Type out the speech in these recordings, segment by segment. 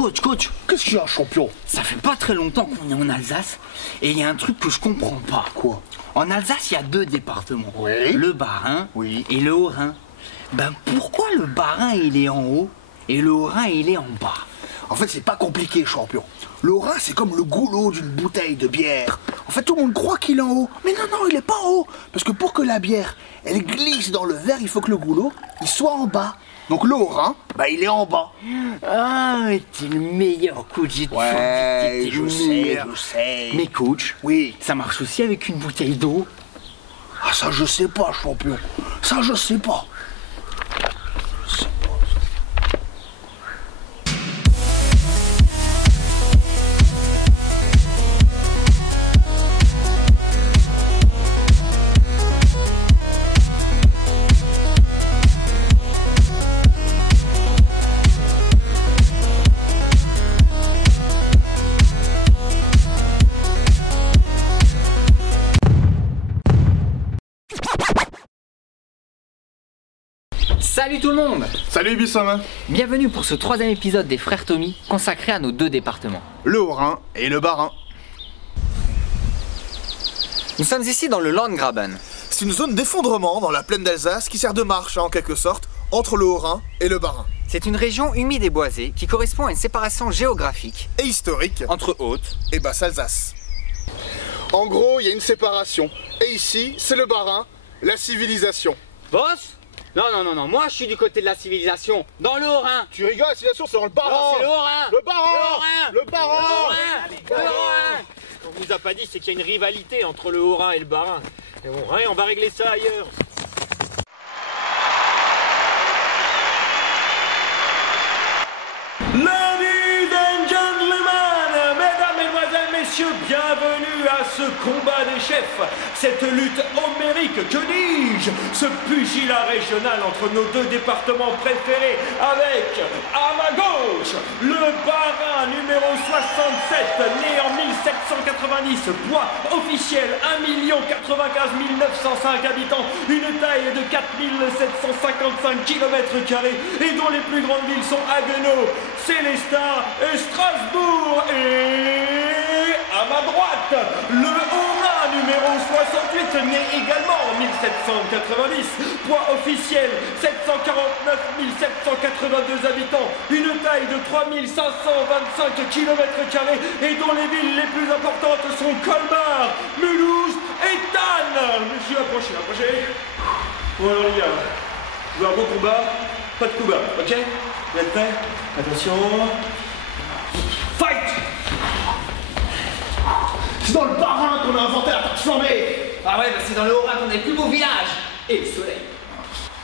Coach, Qu'est-ce qu'il y a, champion? ça fait pas très longtemps qu'on est en Alsace et il y a un truc que je comprends pas. Quoi? En Alsace, il y a deux départements. Oui. Le Bas-Rhin Oui. et le Haut-Rhin. Ben pourquoi le Bas-Rhin il est en haut et le Haut-Rhin il est en bas? En fait, c'est pas compliqué, champion. Le Haut-Rhin, c'est comme le goulot d'une bouteille de bière. En fait, tout le monde croit qu'il est en haut. Mais non, il est pas en haut. Parce que pour que la bière, elle glisse dans le verre, il faut que le goulot, il soit en bas. Donc le Haut-Rhin, bah, il est en bas. Ah, mais t'es le meilleur coach, j'ai toujours dit que t'étais le meilleur. je sais. Mais coach, Oui. ça marche aussi avec une bouteille d'eau. Ah, ça, je sais pas, champion. Ça, je sais pas. Salut tout le monde! Salut Bissoma. Bienvenue pour ce troisième épisode des Frères Tommy consacré à nos deux départements. Le Haut-Rhin et le Bas-Rhin. Nous sommes ici dans le Landgraben. C'est une zone d'effondrement dans la plaine d'Alsace qui sert de marche en quelque sorte entre le Haut-Rhin et le Bas-Rhin. C'est une région humide et boisée qui correspond à une séparation géographique Et historique entre Haute et Basse-Alsace. En gros, il y a une séparation. Et ici, c'est le Bas-Rhin, la civilisation. Boss? Non, moi je suis du côté de la civilisation, dans le Haut-Rhin. Tu rigoles, la civilisation c'est dans le Bas-Rhin. Non, c'est le Haut-Rhin. Le Bas-Rhin. Le Haut-Rhin. Le Bas-Rhin. Le Haut-Rhin. Ce qu'on vous a pas dit, c'est qu'il y a une rivalité entre le Haut-Rhin et le Bas-Rhin. Mais bon, ouais, on va régler ça ailleurs. Ladies and gentlemen, mesdames, mesdemoiselles, messieurs, bienvenue à ce combat des chefs, cette lutte homérique, que dis-je, ce pugilat régional entre nos deux départements préférés, avec, à ma gauche, le Bas-Rhin numéro 67, né en 1790, poids officiel 1 95 905 habitants, une taille de 4 755 km², et dont les plus grandes villes sont Haguenau, Célestat et Strasbourg. Et à ma droite, le Haut-Rhin numéro 68, né également en 1790, poids officiel 749 782 habitants, une taille de 3 525 km², et dont les villes les plus importantes sont Colmar, Mulhouse et Thann. Monsieur, approchez. Bon alors les gars, je veux un bon combat, pas de coup bas, ok? Vous êtes prêts? Attention. Fight! C'est dans le Bas-Rhin qu'on a inventé la tarte flambée. Ah ouais, bah c'est dans le Haut-Rhin qu'on a le plus beau village et le soleil.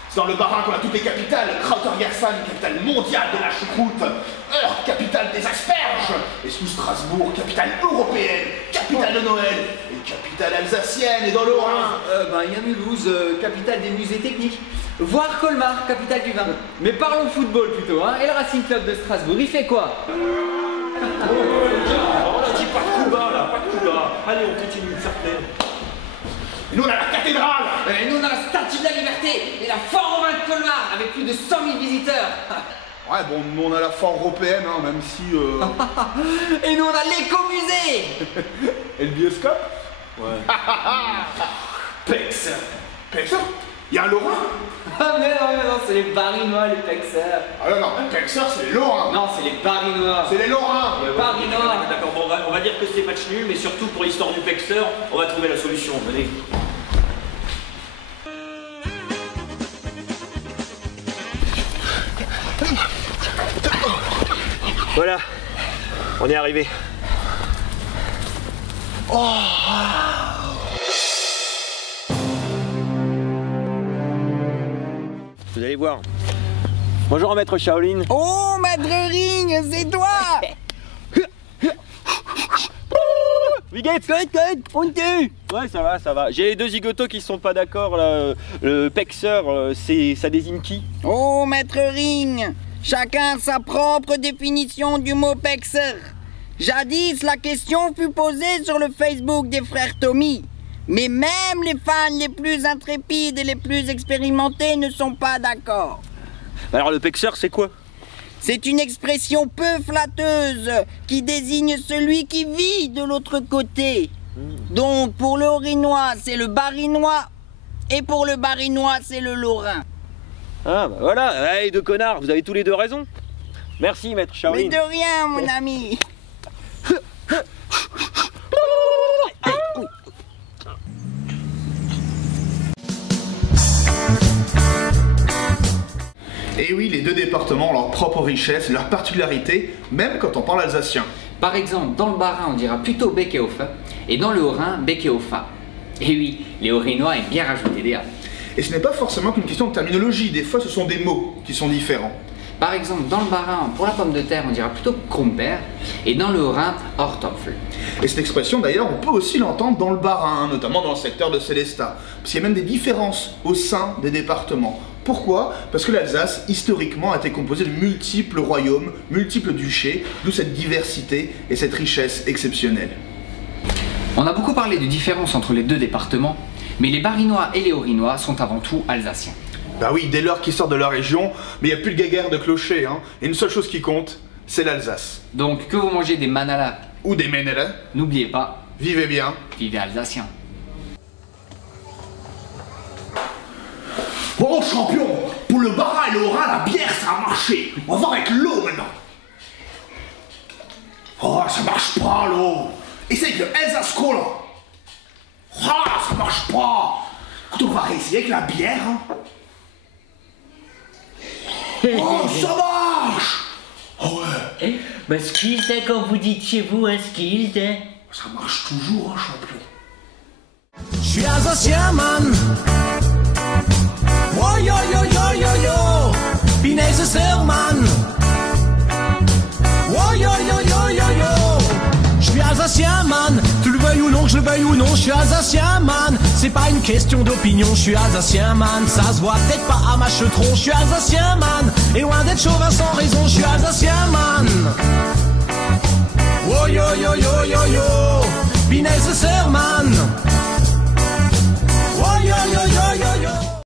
C'est dans le Bas-Rhin qu'on a toutes les capitales. Krautergersan, capitale mondiale de la choucroute. Heure, capitale des asperges. Et sous Strasbourg, capitale européenne, capitale de Noël et capitale alsacienne. Et dans le Haut-Rhin, Il y a Mulhouse, capitale des musées techniques. Voire Colmar, capitale du vin. Mais parlons football plutôt, hein. Et le Racing Club de Strasbourg, il fait quoi? On a dit pas de coup bas là, pas de coup bas. Allez, on continue, fair play. et nous on a la cathédrale. Et nous on a la Statue de la Liberté et la Fort Romain de Colmar avec plus de 100 000 visiteurs. Ouais, bon, nous on a la foi européenne, hein, même si... Et nous on a l'écomusée. Et le bioscope. Pex. Pex. Il y a un Lorrain. Ah mais non, c'est les Barinois, les Pexers. Ah non, Pexer c'est les Lorrains. Non, c'est les Barinois. C'est les Lorrains. Barinois. D'accord, bon, on va dire que c'est match nul, mais surtout pour l'histoire du Pexer, on va trouver la solution. Venez. Voilà, on est arrivé. Vous allez voir. Bonjour maître Shaolin. Oh, Maître Ring, c'est toi. On tue. Ouais, ça va. J'ai les deux zigotos qui sont pas d'accord là. Le Pexer, ça désigne qui? Oh, Maître Ring, chacun sa propre définition du mot Pexer. Jadis, la question fut posée sur le Facebook des frères Tommy. Mais même les fans les plus intrépides et les plus expérimentés ne sont pas d'accord. Alors le Pexer, c'est quoi? C'est une expression peu flatteuse qui désigne celui qui vit de l'autre côté. Donc pour le Haut-Rhinois, c'est le Bas-Rhinois, et pour le Bas-Rhinois, c'est le Lorrain. Ah bah voilà, hey, deux connards, vous avez tous les deux raison. Merci maître Shaolin. Mais de rien mon ami. Et oui, les deux départements ont leur propre richesse, leur particularité, même quand on parle alsacien. Par exemple, dans le Bas-Rhin, on dira plutôt Bekehofe, et dans le Haut-Rhin, Bekehofa. Et oui, les Haut-Rhinois aiment bien rajouter des A. Et ce n'est pas forcément qu'une question de terminologie, des fois ce sont des mots qui sont différents. Par exemple, dans le Bas-Rhin, pour la pomme de terre, on dira plutôt Krumper, et dans le Haut-Rhin, Hortopfel. Et cette expression d'ailleurs, on peut aussi l'entendre dans le Bas-Rhin, notamment dans le secteur de Sélestat. Parce qu'il y a même des différences au sein des départements. Pourquoi? Parce que l'Alsace, historiquement, a été composée de multiples royaumes, multiples duchés, d'où cette diversité et cette richesse exceptionnelle. On a beaucoup parlé de différences entre les deux départements, mais les Bas-Rhinois et les Haut-Rhinois sont avant tout alsaciens. Bah oui, dès lors qu'ils sortent de leur région, mais il n'y a plus de guéguerre de clocher, hein. Et une seule chose qui compte, c'est l'Alsace. Donc que vous mangez des manala Ou des ménélés, n'oubliez pas, vivez bien. vivez alsacien. Bon champion, pour le Bas-Rhin et le Haut-Rhin, la bière ça a marché. On va voir avec l'eau maintenant. Oh, ça marche pas l'eau. Essaye avec le Elsass-Cola. Ah, ça marche pas. Écoute, on va réessayer avec la bière. Hein. Oh, ça marche. Oh ouais. Bah, skills, quand vous dites chez vous, hein, skills, Ça marche toujours, hein, champion. Je suis alsacien, man. Oh yo yo yo yo yo, Pinaise Serman. Oh yo yo yo yo yo, je suis alsacien, man. Tu le veuilles ou non, que je le veuille ou non, je suis alsacien, man. C'est pas une question d'opinion, je suis alsacien, man. Ça se voit peut-être pas à ma cheutron, je suis alsacien, man. Et loin d'être chauvin sans raison, je suis alsacien, man. Oh yo yo yo yo yo, Pinaise Serman.